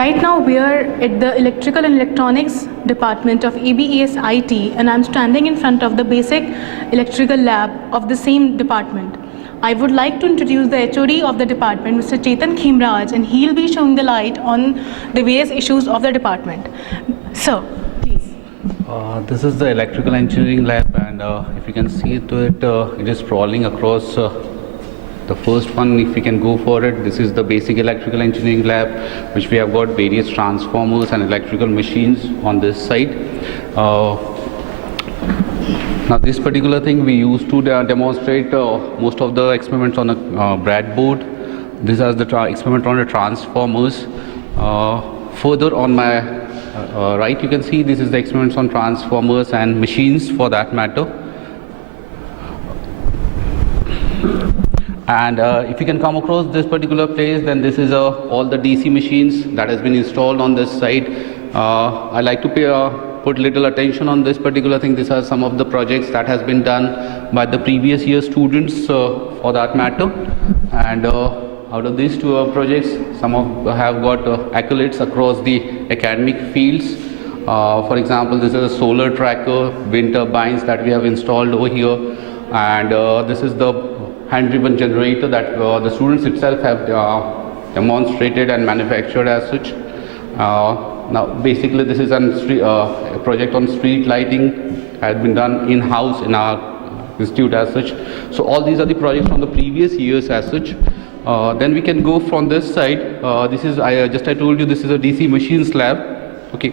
Right now we are at the Electrical and Electronics Department of ABES IT, and I'm standing in front of the basic electrical lab of the same department. I would like to introduce the HOD of the department, Mr. Chetan Khimraj, and he'll be showing the light on the various issues of the department. Sir, please. This is the Electrical Engineering Lab, and if you can see to it, it is sprawling across the first one. If we can go for it, this is the basic Electrical Engineering Lab, which we have got various transformers and electrical machines on this side. Now this particular thing we used to demonstrate most of the experiments on a breadboard. This is the experiment on the transformers. Further on my right, you can see this is the experiments on transformers and machines for that matter. And if you can come across this particular place, then this is all the DC machines that has been installed on this site. I like to put little attention on this particular thing. These are some of the projects that has been done by the previous year students for that matter. And out of these two projects, some of have got accolades across the academic fields. For example, this is a solar tracker, wind turbines that we have installed over here, and this is the hand-driven generator that the students itself have demonstrated and manufactured as such. Now basically this is a project on street lighting, has been done in-house in our institute as such. So all these are the projects from the previous years as such. Then we can go from this side. This is, I told you, this is a DC machines lab. Okay.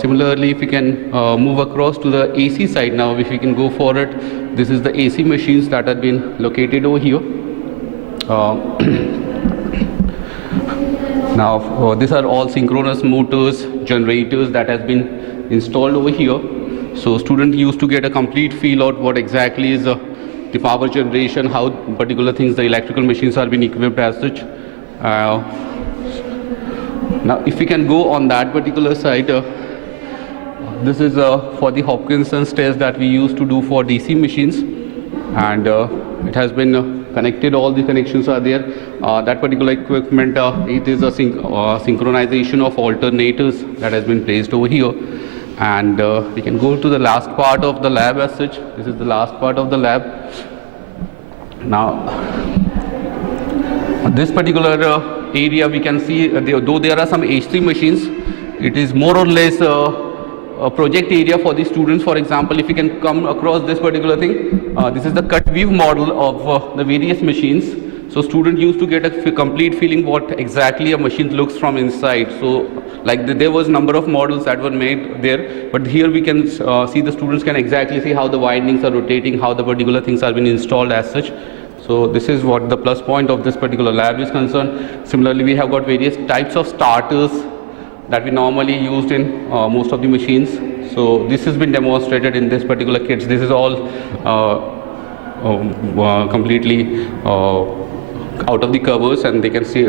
Similarly, if we can move across to the AC side now, if we can go for it, this is the AC machines that have been located over here. Now these are all synchronous motors, generators that has been installed over here. So students used to get a complete feel out what exactly is the power generation, how particular things the electrical machines are being equipped as such. Now if we can go on that particular side, this is for the Hopkinson's test that we used to do for DC machines, and it has been connected, all the connections are there. That particular equipment, it is a synchronization of alternators that has been placed over here. And we can go to the last part of the lab as such. This is the last part of the lab. Now this particular area we can see, though there are some H3 machines, it is more or less a project area for the students. For example, if you can come across this particular thing, this is the cut view model of the various machines. So students used to get a complete feeling what exactly a machine looks from inside. So like there was number of models that were made there, but here we can see the students can exactly see how the windings are rotating, how the particular things are being installed as such. So this is what the plus point of this particular lab is concerned. Similarly, we have got various types of starters that we normally used in most of the machines. So this has been demonstrated in this particular kits. This is all completely out of the covers, and they can see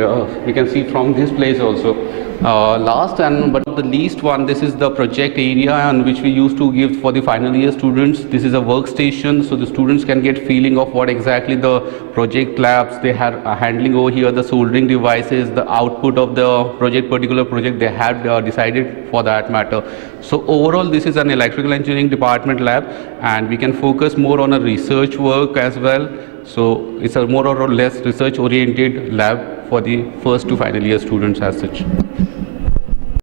we can see from this place also. Last and but the least one, this is the project area on which we used to give for the final year students. This is a workstation, so the students can get feeling of what exactly the project labs they are handling over here, the soldering devices, the output of the particular project they have decided for that matter. So overall, this is an electrical engineering department lab, and we can focus more on a research work as well. So it's a more or less research oriented lab for the first to final year students as such.